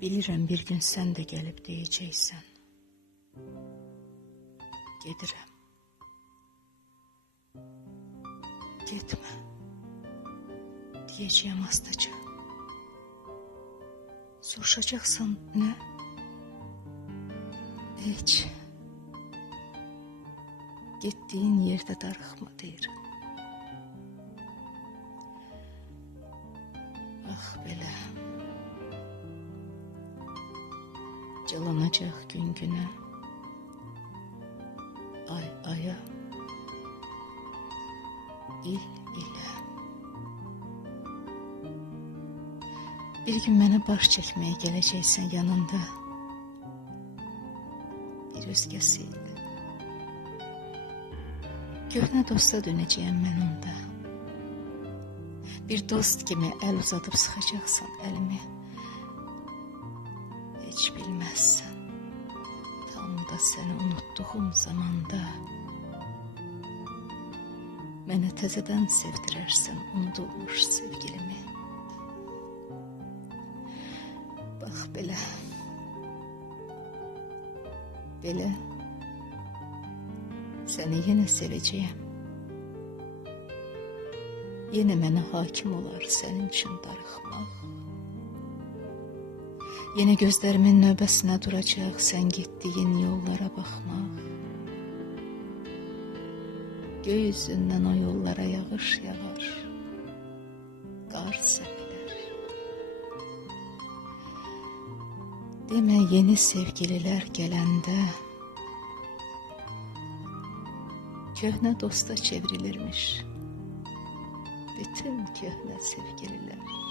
Bilirəm bir gün sən də gəlib deyəcəksən. Gedirəm. Getmə. Diyeceğim astaca. Soruşacaksan ne? Hiç. Gittiğin yerde darıxma deyirəm. Ah belə. Calanacaq gün günə. Ay aya. İl ilə. Bir gün mənə baş çəkməyə gələcəksən yanında. Bir özgəsi ilə. Köhnə dosta dönəcəyəm mən onda. Bir dost kimi əl uzadıb sıxacaqsan əlimi. Heç bilməzsən. Tam da səni unutduğum zamanda mənə təzədən sevdirərsən unudulmuş sevgilimi. Bax belə. Belə. Səni yenə sevəcəyəm. Yenə mənə hakim olar sənin üçün darıxmaq. Yenə gözlərimin növbəsinə duracaq sən getdiyin yollara baxmaq. Göy üzündən o yollara yağış yağar, qar səpilər. Demə yeni sevgililər gələndə köhnə dosta çevrilirmiş bütün köhnə sevgililər.